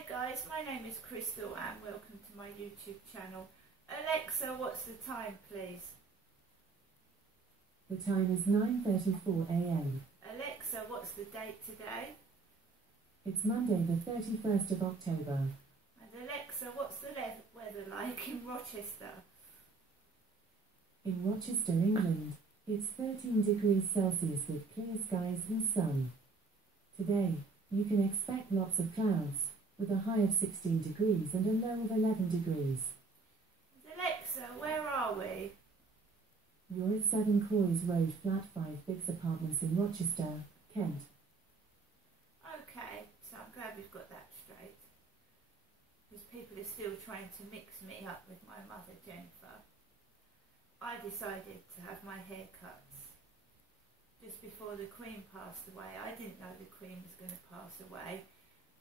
Hi guys, my name is Crystal and welcome to my YouTube channel. Alexa, what's the time please? The time is 9:34 a.m. Alexa, what's the date today? It's Monday the 31st of October. And Alexa, what's the weather like in Rochester? In Rochester, England, it's 13 degrees Celsius with clear skies and sun. Today, you can expect lots of clouds, with a high of 16 degrees and a low of 11 degrees. Alexa, where are we? You're at 7 Croys Road, Flat 5 Biggs Apartments in Rochester, Kent. Okay, so I'm glad we've got that straight. Because people are still trying to mix me up with my mother, Jennifer. I decided to have my hair cut just before the Queen passed away. I didn't know the Queen was going to pass away.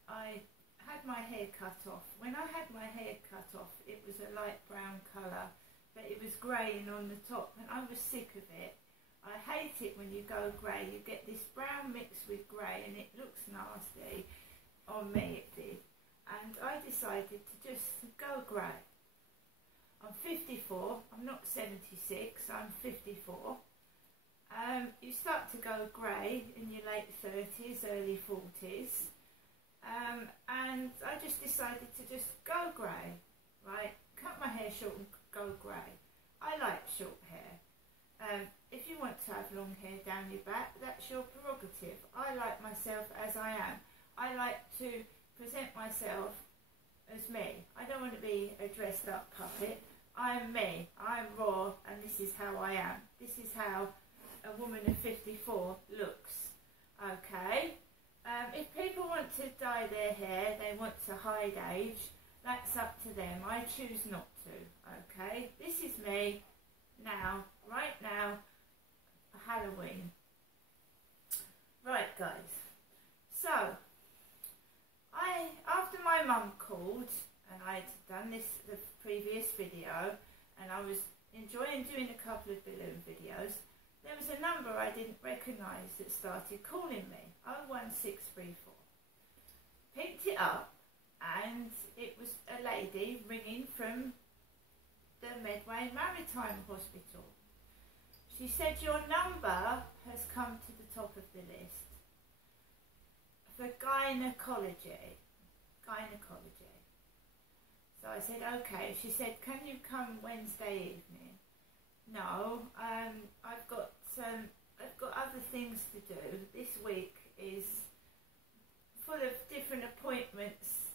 I had my hair cut off. When I had my hair cut off, it was a light brown colour, but it was greying on the top, and I was sick of it. I hate it when you go grey. You get this brown mixed with grey, and it looks nasty. On me it did. And I decided to just go grey. I'm 54. I'm not 76. I'm 54. You start to go grey in your late 30s, early 40s. And I just decided to just go grey, right? Cut my hair short and go grey. I like short hair. If you want to have long hair down your back, that's your prerogative. I like myself as I am. I like to present myself as me. I don't want to be a dressed up puppet. I'm me. I'm raw, and this is how I am. This is how a woman of 54 looks. Okay? If people want to dye their hair, they want to hide age, that's up to them. I choose not to. Okay? This is me now, right now, Halloween. Right, guys. So, after my mum called, and I'd done the previous video, and I was enjoying doing a couple of balloon videos, there was a number I didn't recognise that started calling me, 01634. Picked it up, and it was a lady ringing from the Medway Maritime Hospital. She said, your number has come to the top of the list for gynecology. So I said, okay. She said, can you come Wednesday evening? No, I've got other things to do. This week is full of different appointments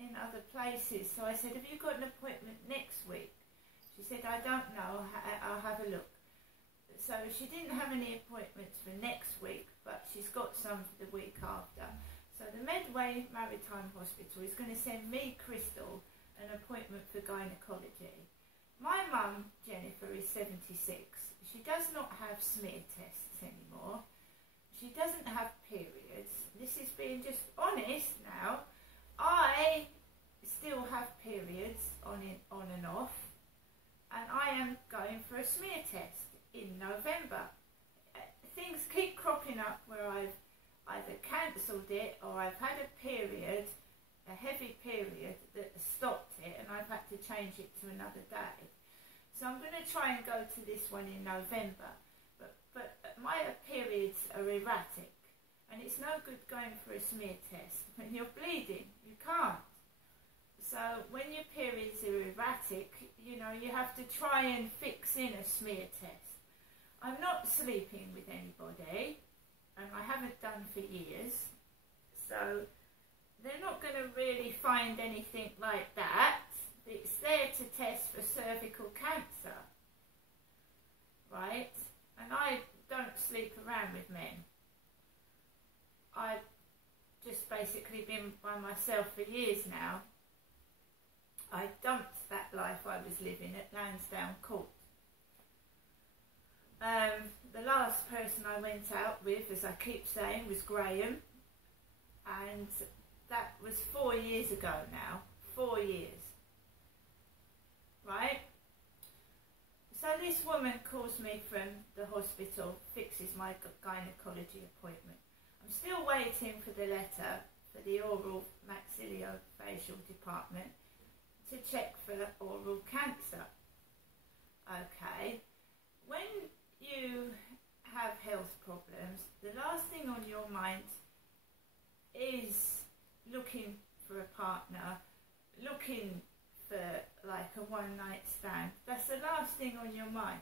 in other places. So I said, have you got an appointment next week? She said, I don't know, I'll have a look. So she didn't have any appointments for next week, but she's got some for the week after. So the Medway Maritime Hospital is going to send me, Crystal, an appointment for gynecology. My mum, Jennifer, is 76. She does not have smear tests anymore. She doesn't have periods. This is being just honest now. I still have periods on and off, and I am going for a smear test in November. Things keep cropping up where I've either cancelled it or I've had a period, a heavy period that stopped it, and I've had to change it to another day. So I'm going to try and go to this one in November, but my periods are erratic, and it's no good going for a smear test. When you're bleeding, you can't. So when your periods are erratic, you know, you have to try and fix in a smear test. I'm not sleeping with anybody, and I haven't done for years, so they're not going to really find anything like that. It's there to test for cervical cancer, right? And I don't sleep around with men. I've just basically been by myself for years now. I dumped that life I was living at Lansdowne Court. The last person I went out with, as I keep saying, was Graham, and that was 4 years ago now. 4 years. Right? So this woman calls me from the hospital, fixes my gynecology appointment. I'm still waiting for the letter for the oral maxillary maxillofacial department to check for oral cancer. Okay, when you have health problems, the last thing on your mind is looking for a partner, looking for like a one-night stand. That's the last thing on your mind.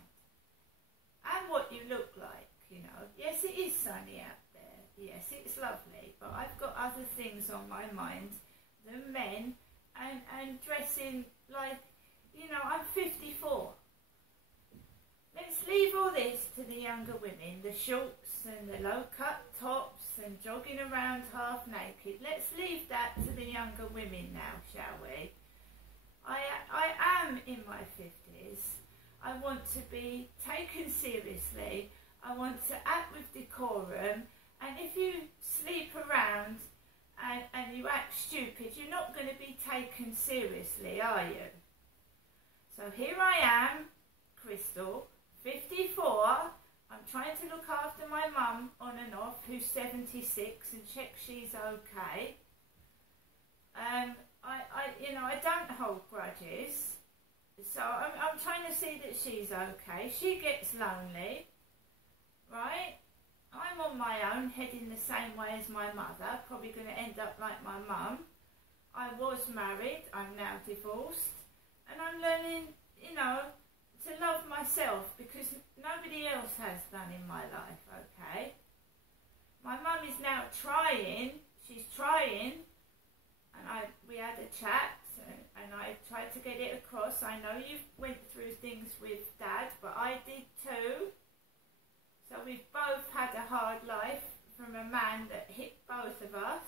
And what you look like, you know. Yes, it is sunny out there. Yes, it's lovely. But I've got other things on my mind than men and dressing like, you know, I'm 54. Let's leave all this to the younger women, the shorts and the low-cut tops and jogging around half naked. Let's leave that to the younger women now, shall we? I am in my 50s. I want to be taken seriously. I want to act with decorum. And if you sleep around and you act stupid, you're not going to be taken seriously, are you? So here I am, Crystal, 54. I'm trying to look after my mum on and off, who's 76, and check she's okay. I don't hold grudges, so I'm trying to see that she's okay. She gets lonely, right? I'm on my own, heading the same way as my mother, probably going to end up like my mum. I was married, I'm now divorced, and I'm learning, you know, to love myself, because nobody else has done in my life, okay? My mum is now trying, she's trying, and we had a chat, and I tried to get it across. I know you went through things with Dad, but I did too. So we've both had a hard life from a man that hit both of us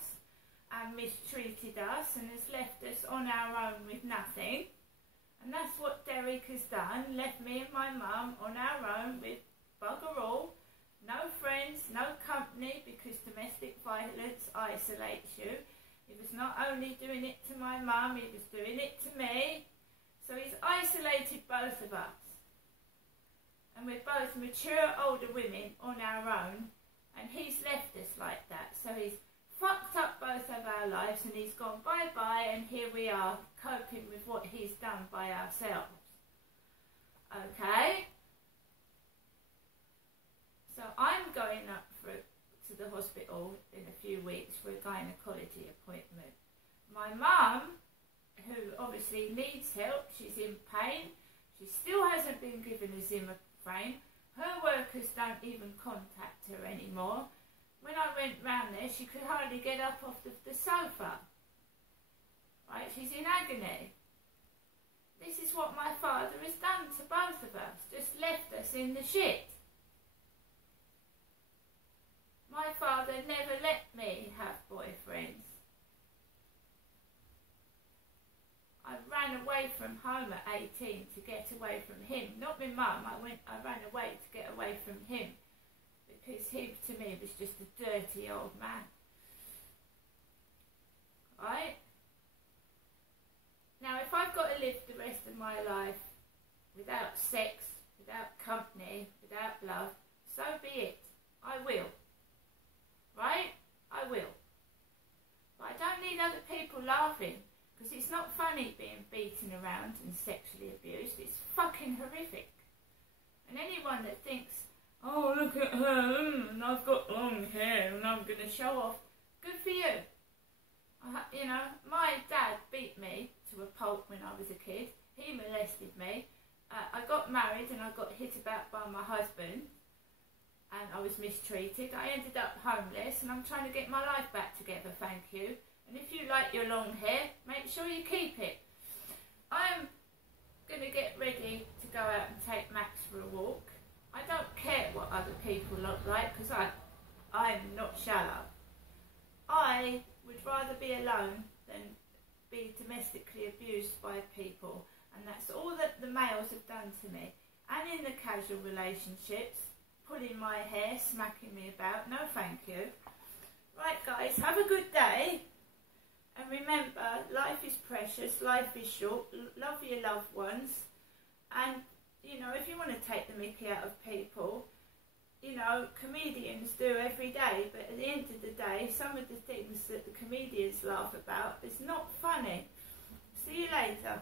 and mistreated us and has left us on our own with nothing. And that's what Derek has done, left me and my mum on our own with bugger all, no friends, no company, because domestic violence isolates you. He was not only doing it to my mum, he was doing it to me. So he's isolated both of us. And we're both mature older women on our own, and he's left us like that. So he's fucked up both of our lives, and he's gone bye-bye, and here we are coping with what he's done by ourselves. Okay? So I'm going up to the hospital in a few weeks for a gynecology appointment. My mum, who obviously needs help, she's in pain, she still hasn't been given a Zimmer frame. Her workers don't even contact her anymore. When I went round there, she could hardly get up off the sofa. Right, she's in agony. This is what my father has done to both of us, just left us in the shit. My father never let me have boyfriends. I ran away from home at 18 to get away from him. Not my mum, I ran away to get away from him. Because he, to me, was just a dirty old man. Right? Now, if I've got to live the rest of my life without sex, without company, without love, so be it. I will. Right? I will. But I don't need other people laughing, because it's not funny being beaten around and sexually abused. It's fucking horrific. And anyone that thinks, oh, look at her, and I've got long hair and I'm going to show off, good for you. You know, my dad beat me to a pulp when I was a kid. He molested me. I got married and I got hit about by my husband. And I was mistreated. I ended up homeless, and I'm trying to get my life back together, thank you. And if you like your long hair, make sure you keep it. I'm going to get ready to go out and take Max for a walk. I don't care what other people look like, because I'm not shallow. I would rather be alone than be domestically abused by people. And that's all that the males have done to me. And in the casual relationships, pulling my hair, smacking me about. No, thank you. Right, guys, have a good day. And remember, life is precious, life is short. Love your loved ones. And, you know, if you want to take the mickey out of people, you know, comedians do every day, but at the end of the day, some of the things that the comedians laugh about is not funny. See you later.